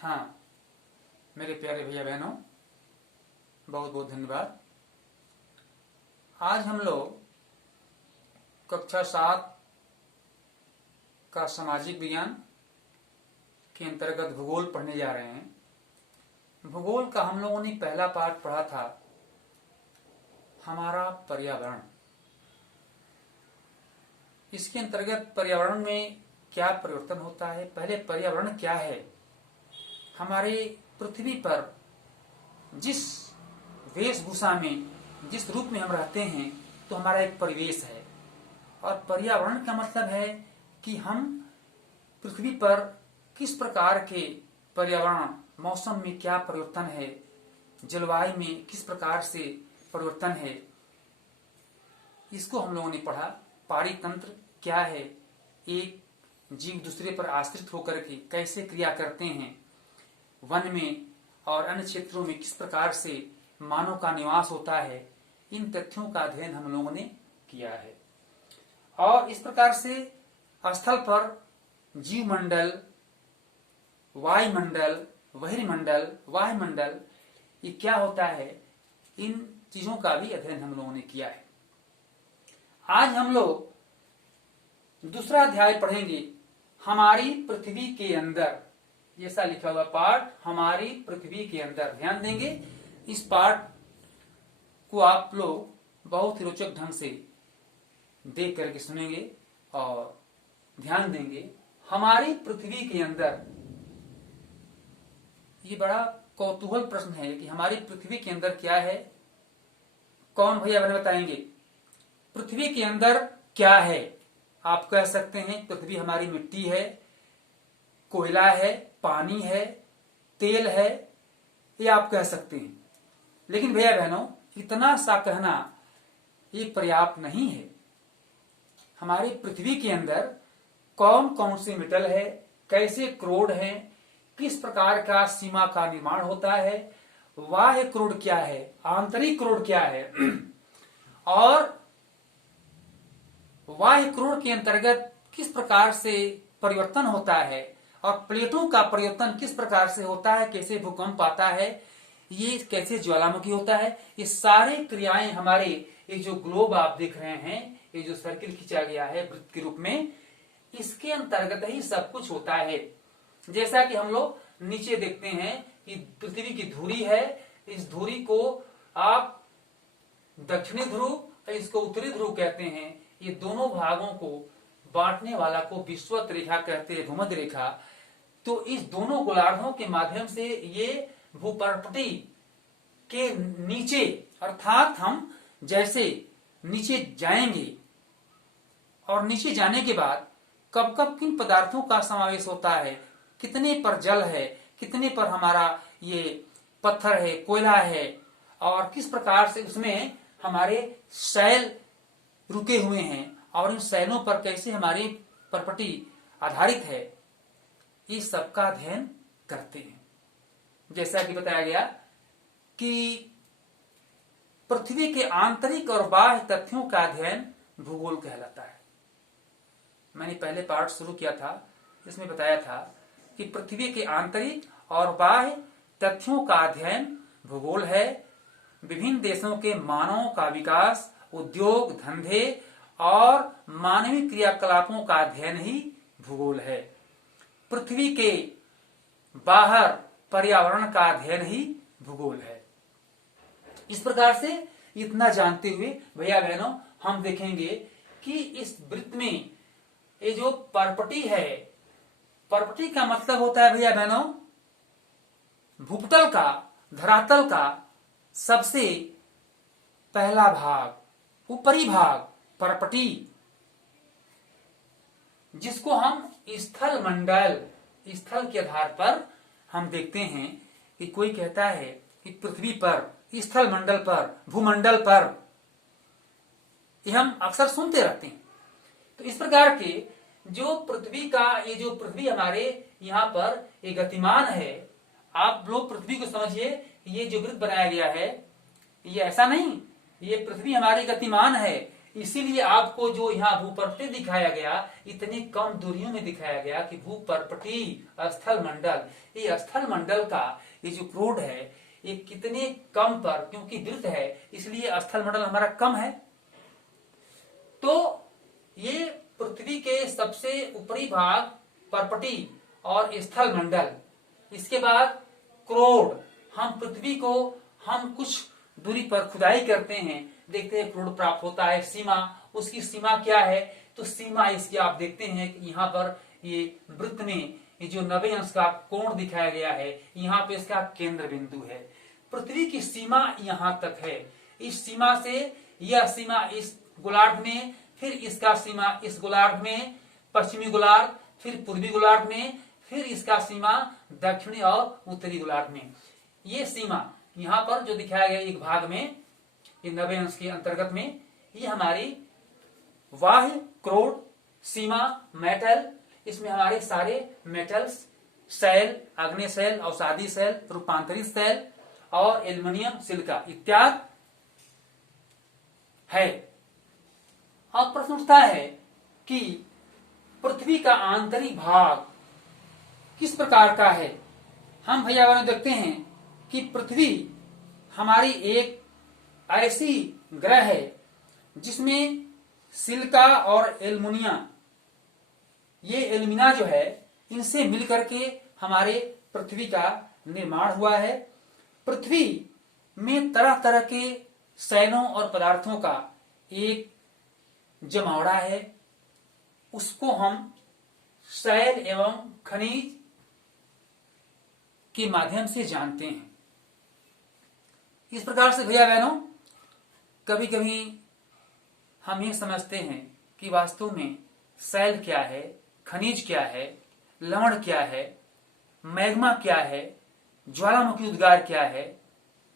हाँ, मेरे प्यारे भैया बहनों, बहुत बहुत धन्यवाद। आज हम लोग कक्षा 7 का सामाजिक विज्ञान के अंतर्गत भूगोल पढ़ने जा रहे हैं। भूगोल का हम लोगों ने पहला पाठ पढ़ा था हमारा पर्यावरण। इसके अंतर्गत पर्यावरण में क्या परिवर्तन होता है, पहले पर्यावरण क्या है, हमारे पृथ्वी पर जिस वेशभूषा में, जिस रूप में हम रहते हैं, तो हमारा एक परिवेश है। और पर्यावरण का मतलब है कि हम पृथ्वी पर किस प्रकार के पर्यावरण, मौसम में क्या परिवर्तन है, जलवायु में किस प्रकार से परिवर्तन है, इसको हम लोगों ने पढ़ा। पारिक तंत्र क्या है, एक जीव दूसरे पर आश्रित होकर के कैसे क्रिया करते हैं, वन में और अन्य क्षेत्रों में किस प्रकार से मानव का निवास होता है, इन तथ्यों का अध्ययन हम लोगों ने किया है। और इस प्रकार से स्थल पर जीवमंडल, वायुमंडल, बहिर्मंडल, वायुमंडल, ये क्या होता है, इन चीजों का भी अध्ययन हम लोगों ने किया है। आज हम लोग दूसरा अध्याय पढ़ेंगे, हमारी पृथ्वी के अंदर। जैसा लिखा हुआ पाठ, हमारी पृथ्वी के अंदर। ध्यान देंगे, इस पाठ को आप लोग बहुत ही रोचक ढंग से देख करके सुनेंगे और ध्यान देंगे। हमारी पृथ्वी के अंदर, ये बड़ा कौतूहल प्रश्न है कि हमारी पृथ्वी के अंदर क्या है। कौन भैया बहन बताएंगे पृथ्वी के अंदर क्या है? आप कह सकते हैं पृथ्वी हमारी मिट्टी है, कोयला है, पानी है, तेल है, ये आप कह सकते हैं। लेकिन भैया बहनों, इतना सा कहना ये पर्याप्त नहीं है। हमारी पृथ्वी के अंदर कौन कौन से मेटल है, कैसे क्रोड है, किस प्रकार का सीमा का निर्माण होता है, बाह्य क्रोड क्या है, आंतरिक क्रोड क्या है, और बाह्य क्रोड के अंतर्गत किस प्रकार से परिवर्तन होता है, और प्लेटों का परिवर्तन किस प्रकार से होता है, कैसे भूकंप आता है, ये कैसे ज्वालामुखी होता है, ये सारे क्रियाएं हमारे ये जो ग्लोब आप देख रहे हैं, ये जो सर्किल खींचा गया है वृत्त के रूप में, इसके अंतर्गत ही सब कुछ होता है। जैसा कि हम लोग नीचे देखते हैं कि पृथ्वी की धुरी है, इस धुरी को आप दक्षिणी ध्रुव और इसको उत्तरी ध्रुव कहते हैं। ये दोनों भागों को बांटने वाला को विषुवत रेखा कहते हैं, भूमध्य रेखा। तो इस दोनों गोलार्धों के माध्यम से ये भूपर्पटी के नीचे, अर्थात हम जैसे नीचे जाएंगे और नीचे जाने के बाद कब कब किन पदार्थों का समावेश होता है, कितने पर जल है, कितने पर हमारा ये पत्थर है, कोयला है, और किस प्रकार से उसमें हमारे शैल रुके हुए हैं, और इन शैलों पर कैसे हमारी प्रॉपर्टी आधारित है, इस सब का अध्ययन करते हैं। जैसा कि बताया गया कि पृथ्वी के आंतरिक और बाह्य तथ्यों का अध्ययन भूगोल कहलाता है। मैंने पहले पाठ शुरू किया था, इसमें बताया था कि पृथ्वी के आंतरिक और बाह्य तथ्यों का अध्ययन भूगोल है। विभिन्न देशों के मानवों का विकास, उद्योग धंधे और मानवीय क्रियाकलापों का अध्ययन ही भूगोल है। पृथ्वी के बाहर पर्यावरण का अध्ययन ही भूगोल है। इस प्रकार से इतना जानते हुए भैया बहनों, हम देखेंगे कि इस वृत्त में ये जो पर्पटी है, पर्पटी का मतलब होता है भैया बहनों भूपटल का, धरातल का सबसे पहला भाग, ऊपरी भाग, पर्पटी, जिसको हम स्थल मंडल, स्थल के आधार पर हम देखते हैं कि कोई कहता है कि पृथ्वी पर, स्थल मंडल पर, भूमंडल पर, ये हम अक्सर सुनते रहते हैं। तो इस प्रकार के जो पृथ्वी का, ये जो पृथ्वी हमारे यहाँ पर ये गतिमान है, आप लोग पृथ्वी को समझिए, ये जो वृत्त बनाया गया है, ये ऐसा नहीं, ये पृथ्वी हमारी गतिमान है, इसीलिए आपको जो यहाँ भूपर्वतीय दिखाया गया इतनी कम दूरियों में दिखाया गया कि भूपर्वतीय स्थल मंडल, ये स्थल मंडल का ये जो क्रोड है ये कितने कम पर, क्योंकि वृत्त है इसलिए स्थल मंडल हमारा कम है। तो ये पृथ्वी के सबसे ऊपरी भाग पर्पटी और स्थल मंडल, इसके बाद क्रोड। हम पृथ्वी को हम कुछ दूरी पर खुदाई करते हैं, देखते हैं क्रोड प्राप्त होता है। सीमा, उसकी सीमा क्या है? तो सीमा इसकी आप देखते हैं कि यहाँ पर ये वृत्त में ये जो 90 अंश का कोण दिखाया गया है, यहाँ पे इसका केंद्र बिंदु है। पृथ्वी की सीमा यहाँ तक है। इस सीमा से यह सीमा इस गोलार्ध में, फिर इसका सीमा इस गोलार्ध में, पश्चिमी गोलार्ध, फिर पूर्वी गोलार्ध में, फिर इसका सीमा दक्षिणी और उत्तरी गोलार्ध में। ये सीमा यहाँ पर जो दिखाया गया एक भाग में, ये 90 अंश के अंतर्गत में, ये हमारी बाह्य क्रोड सीमा मेटल। इसमें हमारे सारे मेटल्स, सेल, आग्नेय सेल, अवसादी सेल, रूपांतरित सेल और एल्युमिनियम, सिलिका इत्यादि है। अब प्रश्न उठता है कि पृथ्वी का आंतरिक भाग किस प्रकार का है। हम भैया बहनों देखते हैं कि पृथ्वी हमारी एक ऐसी ग्रह है जिसमें सिलिका और एल्युमिनिया, ये एल्युमिना जो है इनसे मिलकर के हमारे पृथ्वी का निर्माण हुआ है। पृथ्वी में तरह तरह के शैलों और पदार्थों का एक जमावड़ा है, उसको हम शैल एवं खनिज के माध्यम से जानते हैं। इस प्रकार से भैया बहनों कभी कभी हम ये समझते हैं कि वास्तव में शैल क्या है, खनिज क्या है, लवण क्या है, मैग्मा क्या है, ज्वालामुखी उद्गार क्या है,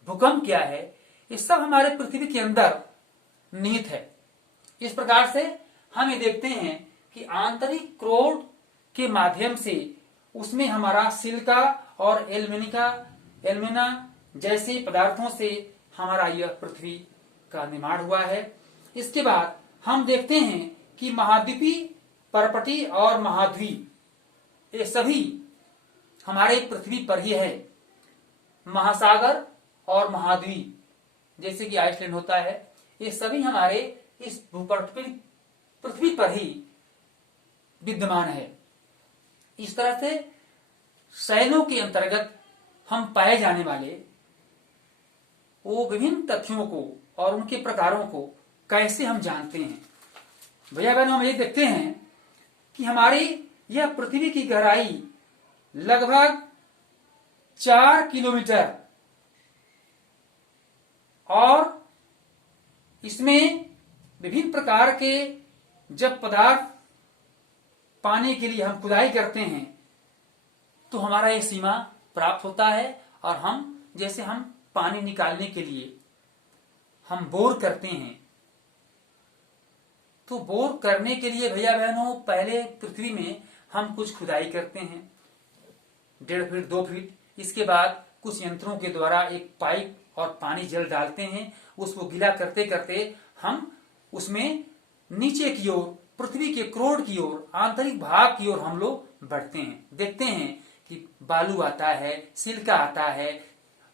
भूकंप क्या है, ये सब हमारे पृथ्वी के अंदर निहित है। इस प्रकार से हम ये देखते हैं कि आंतरिक क्रोड के माध्यम से उसमें हमारा सिलिका और एल्युमिना जैसे पदार्थों से हमारा यह पृथ्वी का निर्माण हुआ है। इसके बाद हम देखते हैं कि महाद्वीपी, पर्पटी और महाद्वीप ये सभी हमारे पृथ्वी पर ही है। महासागर और महाद्वीप जैसे कि आइसलैंड होता है, ये सभी हमारे इस पृथ्वी पर ही विद्यमान है। इस तरह से शैलों के अंतर्गत हम पाए जाने वाले वो विभिन्न तथ्यों को और उनके प्रकारों को कैसे हम जानते हैं। भैया बहनों हम ये देखते हैं कि हमारी यह पृथ्वी की गहराई लगभग 4 किलोमीटर और इसमें विभिन्न प्रकार के जब पदार्थ पाने के लिए हम खुदाई करते हैं तो हमारा ये सीमा प्राप्त होता है। और हम जैसे हम पानी निकालने के लिए हम बोर करते हैं, तो बोर करने के लिए भैया बहनों पहले पृथ्वी में हम कुछ खुदाई करते हैं 1.5 फीट 2 फीट। इसके बाद कुछ यंत्रों के द्वारा एक पाइप और पानी जल डालते हैं, उसको गीला करते करते हम उसमें नीचे की ओर, पृथ्वी के क्रोड की ओर, आंतरिक भाग की ओर हम लोग बढ़ते हैं। देखते हैं कि बालू आता है, सिलिका आता है,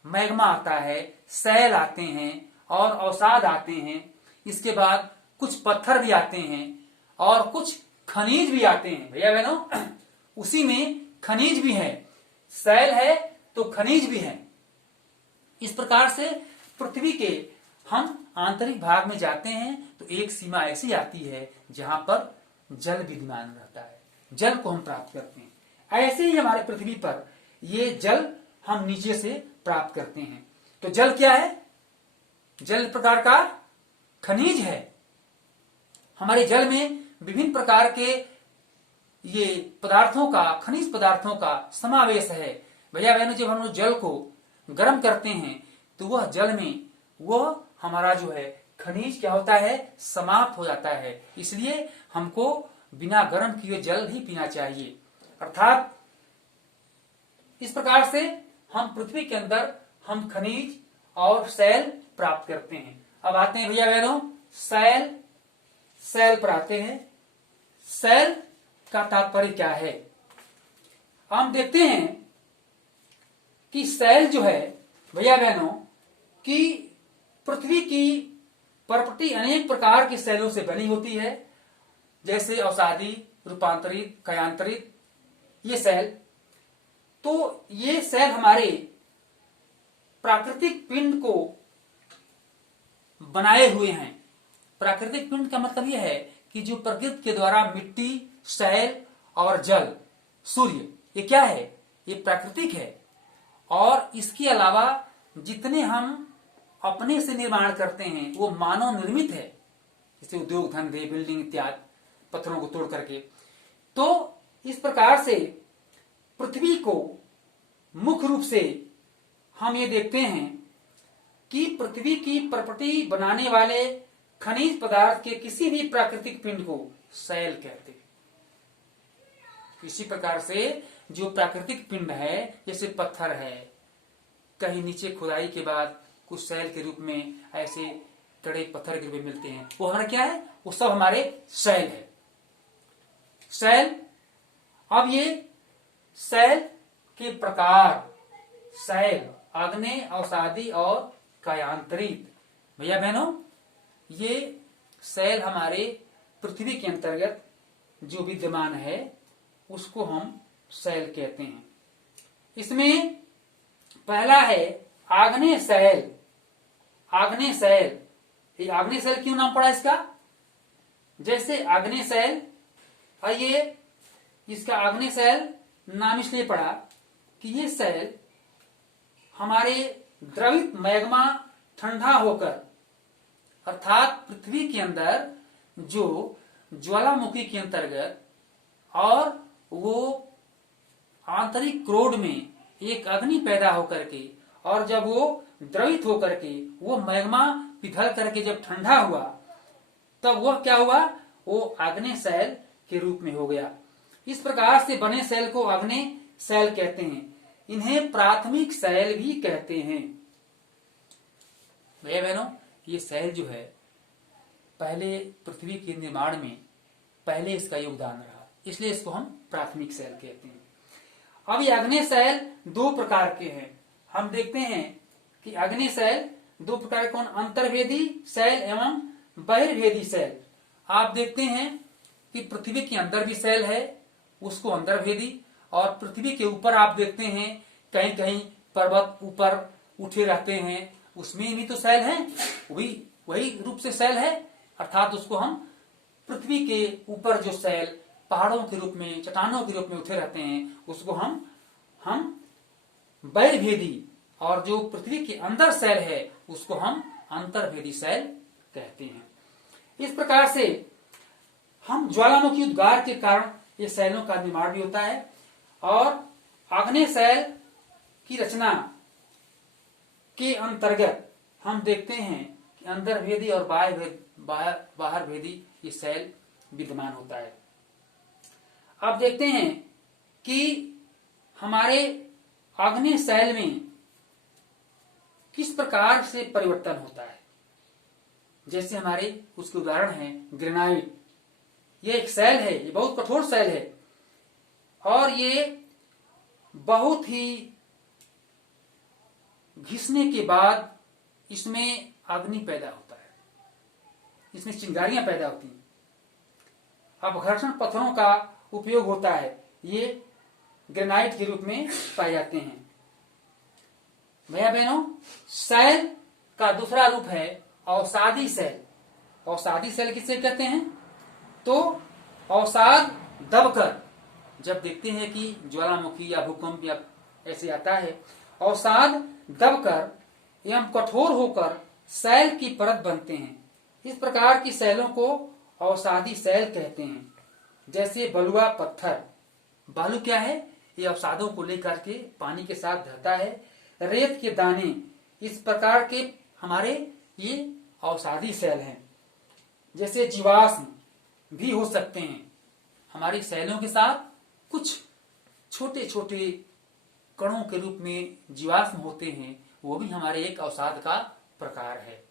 मैग्मा आता है, शैल आते हैं और अवसाद आते हैं। इसके बाद कुछ पत्थर भी आते हैं और कुछ खनिज भी आते हैं। भैया बहनों उसी में खनिज भी है, शैल है तो खनिज भी है। इस प्रकार से पृथ्वी के हम आंतरिक भाग में जाते हैं तो एक सीमा ऐसी आती है जहां पर जल विद्यमान रहता है, जल को हम प्राप्त करते हैं। ऐसे ही हमारे पृथ्वी पर ये जल हम नीचे से प्राप्त करते हैं। तो जल क्या है? जल प्रकार का खनिज है। हमारे जल में विभिन्न प्रकार के ये पदार्थों का, खनिज पदार्थों का समावेश है। भैया बहनों जब हम लोग जल को गर्म करते हैं तो वह जल में वह हमारा जो है खनिज क्या होता है, समाप्त हो जाता है। इसलिए हमको बिना गर्म किए जल ही पीना चाहिए। अर्थात इस प्रकार से हम पृथ्वी के अंदर हम खनिज और शैल प्राप्त करते हैं। अब आते हैं भैया बहनों शैल सेल पर आते हैं। सेल का तात्पर्य क्या है? हम देखते हैं कि सेल जो है भैया बहनों कि पृथ्वी की प्रॉपर्टी अनेक प्रकार के सेलों से बनी होती है, जैसे अवसादी, रूपांतरित, कयांतरित, ये सेल। तो ये सेल हमारे प्राकृतिक पिंड को बनाए हुए हैं। प्राकृतिक पिंड का मतलब यह है कि जो प्रकृति के द्वारा मिट्टी, सेल और जल, सूर्य, ये क्या है? ये प्राकृतिक है। और इसके अलावा जितने हम अपने से निर्माण करते हैं वो मानव निर्मित है, जैसे उद्योग धंधे, बिल्डिंग इत्यादि, पत्थरों को तोड़ करके। तो इस प्रकार से पृथ्वी को मुख्य रूप से हम ये देखते हैं कि पृथ्वी की प्रॉपर्टी बनाने वाले खनिज पदार्थ के किसी भी प्राकृतिक पिंड को सेल कहते हैं। इसी प्रकार से जो प्राकृतिक पिंड है, जैसे पत्थर है, कहीं नीचे खुदाई के बाद कुछ सेल के रूप में ऐसे कड़े पत्थर के रूप में मिलते हैं, वो हमारा क्या है? वो सब हमारे सेल है। सेल। अब ये सेल के प्रकार, सेल आग्नेय, अवसादी और कायांतरित। भैया बहनों, ये सेल हमारे पृथ्वी के अंतर्गत जो विद्यमान है उसको हम सेल कहते हैं। इसमें पहला है आग्नेय सेल। आग्नेय सेल, ये आग्नेय सेल क्यों नाम पड़ा इसका? जैसे आग्नेय सेल, आइए इसका आग्नेय सेल नाम इसलिए पड़ा कि ये सेल हमारे द्रवित मैग्मा ठंडा होकर, अर्थात पृथ्वी के अंदर जो ज्वालामुखी के अंतर्गत और वो आंतरिक क्रोड में एक अग्नि पैदा होकर के, और जब वो द्रवित होकर के वो मैग्मा पिघल करके जब ठंडा हुआ, तब वह क्या हुआ? वो आग्नेय सेल के रूप में हो गया। इस प्रकार से बने सेल को आग्नेय सेल कहते हैं। इन्हें प्राथमिक सेल भी कहते हैं। भैया बहनों, ये सेल जो है पहले पृथ्वी के निर्माण में पहले इसका योगदान रहा, इसलिए इसको हम प्राथमिक सेल कहते हैं। अब ये आग्नेय सेल दो प्रकार के हैं। हम देखते हैं कि आग्नेय सेल दो प्रकार के, कौन? अंतर्भेदी सेल एवं बहिर्भेदी सेल। आप देखते हैं कि पृथ्वी के अंदर भी सेल है, उसको अंतर्भेदी, और पृथ्वी के ऊपर आप देखते हैं कहीं कहीं पर्वत ऊपर उठे रहते हैं, उसमें भी तो सेल है, वही रूप से सेल है। अर्थात उसको हम पृथ्वी के ऊपर जो सेल पहाड़ों के रूप में, चट्टानों के रूप में उठे रहते हैं, उसको हम बहिर्भेदी, और जो पृथ्वी के अंदर सेल है उसको हम अंतर्भेदी सेल कहते हैं। इस प्रकार से हम ज्वालामुखी उद्गार के कारण ये सेलों का निर्माण भी होता है। और आग्नेय सेल की रचना के अंतर्गत हम देखते हैं कि अंतर्भेदी और बाहर भेदी ये सेल विद्यमान होता है। अब देखते हैं कि हमारे आग्नेय सेल में किस प्रकार से परिवर्तन होता है। जैसे हमारे उसके उदाहरण है ग्रेनाइट। ये एक सेल है, ये बहुत कठोर सेल है, और ये बहुत ही घिसने के बाद इसमें अग्नि पैदा होता है, इसमें चिंगारियां पैदा होती हैं। अब घर्षण पत्थरों का उपयोग होता है, ये ग्रेनाइट के रूप में पाए जाते हैं। भैया बहनों, सेल का दूसरा रूप है अवसादी सेल। अवसादी सेल किसे कहते हैं? तो अवसाद दबकर, जब देखते हैं कि ज्वालामुखी या भूकंप या ऐसे आता है, अवसाद दबकर एवं कठोर होकर सेल की परत बनते हैं। इस प्रकार की सेलों को अवसादी सेल कहते हैं। जैसे बलुआ पत्थर, बालू क्या है? ये अवसादों को लेकर के पानी के साथ धरता है। रेत के दाने, इस प्रकार के हमारे ये अवसादी सेल हैं। जैसे जीवाश्म भी हो सकते हैं, हमारी सेलों के साथ कुछ छोटे छोटे कणों के रूप में जीवाश्म होते हैं, वो भी हमारे एक अवसाद का प्रकार है।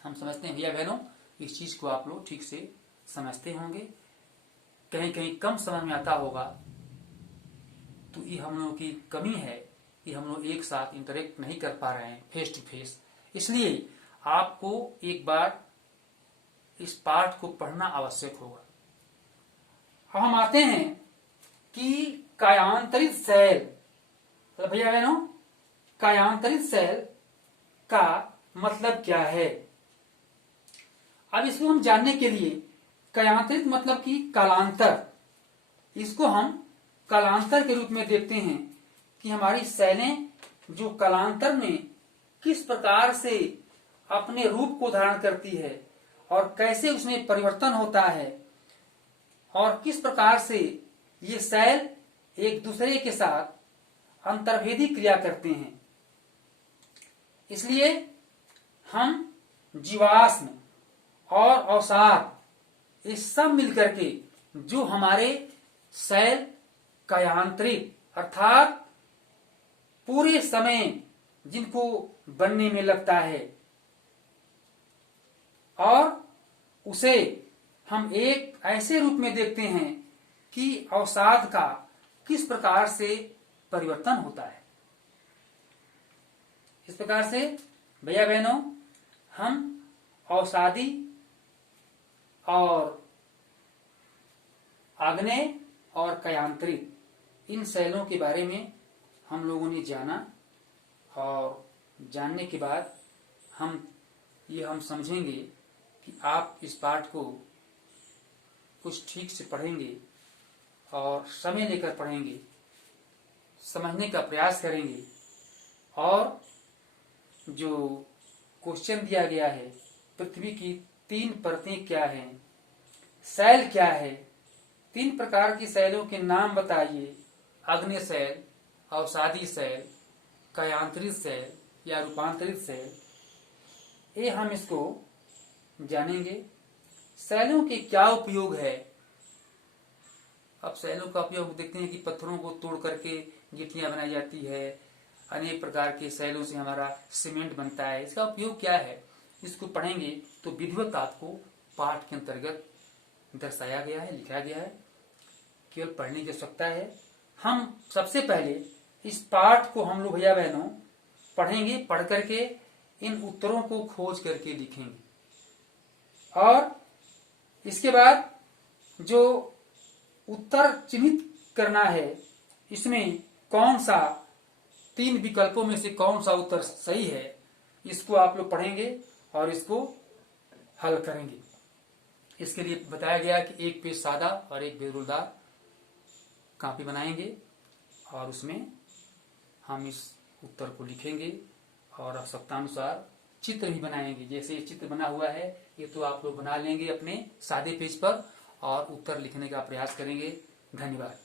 हम समझते हैं भैया बहनों, इस चीज को आप लोग ठीक से समझते होंगे। कहीं कहीं कम समझ में आता होगा तो ये हम लोगों की कमी है कि हम लोग एक साथ इंटरेक्ट नहीं कर पा रहे हैं फेस टू फेस। इसलिए आपको एक बार इस पाठ को पढ़ना आवश्यक होगा। अब हम आते हैं कि कायांतरित सेल, तो भैया बहनों कायांतरित सेल का मतलब क्या है। अब इसको हम जानने के लिए कायांतरित मतलब कि कालांतर, इसको हम कालांतर के रूप में देखते हैं कि हमारी सेलें जो कालांतर में किस प्रकार से अपने रूप को धारण करती है और कैसे उसमें परिवर्तन होता है और किस प्रकार से ये सेल एक दूसरे के साथ अंतर्भेदी क्रिया करते हैं। इसलिए हम जीवाश्म और अवसाद इस सब मिलकर के जो हमारे सेल कायांतरित अर्थात पूरे समय जिनको बनने में लगता है और उसे हम एक ऐसे रूप में देखते हैं कि अवसाद का किस प्रकार से परिवर्तन होता है। इस प्रकार से भैया बहनों हम अवसादी और आग्नेय और कायांतरित इन सेलों के बारे में हम लोगों ने जाना और जानने के बाद हम समझेंगे कि आप इस पाठ को कुछ ठीक से पढ़ेंगे और समय लेकर पढ़ेंगे, समझने का प्रयास करेंगे और जो क्वेश्चन दिया गया है पृथ्वी की 3 परतें क्या हैं, सेल क्या है, 3 प्रकार की सेलों के नाम बताइए, अग्नि सेल, अवसादी सेल, कायांतरित सेल या रूपांतरित सेल, ये हम इसको जानेंगे। सेलों के क्या उपयोग है। अब सेलों का उपयोग देखते हैं कि पत्थरों को तोड़ करके गिट्टियां बनाई जाती है, अनेक प्रकार के सेलों से हमारा सीमेंट बनता है। इसका उपयोग क्या है इसको पढ़ेंगे तो विधिवत आपको पाठ के अंतर्गत दर्शाया गया है, लिखा गया है, केवल पढ़ने की आवश्यकता है। हम सबसे पहले इस पाठ को हम लोग भैया बहनों पढ़ेंगे, पढ़ करके इन उत्तरों को खोज करके लिखेंगे और इसके बाद जो उत्तर चिन्हित करना है इसमें कौन सा 3 विकल्पों में से कौन सा उत्तर सही है इसको आप लोग पढ़ेंगे और इसको हल करेंगे। इसके लिए बताया गया कि एक पेज सादा और एक बेरुलदार कॉपी बनाएंगे और उसमें हम इस उत्तर को लिखेंगे और आवश्यकतानुसार चित्र भी बनाएंगे। जैसे ये चित्र बना हुआ है ये तो आप लोग बना लेंगे अपने सादे पेज पर और उत्तर लिखने का प्रयास करेंगे। धन्यवाद।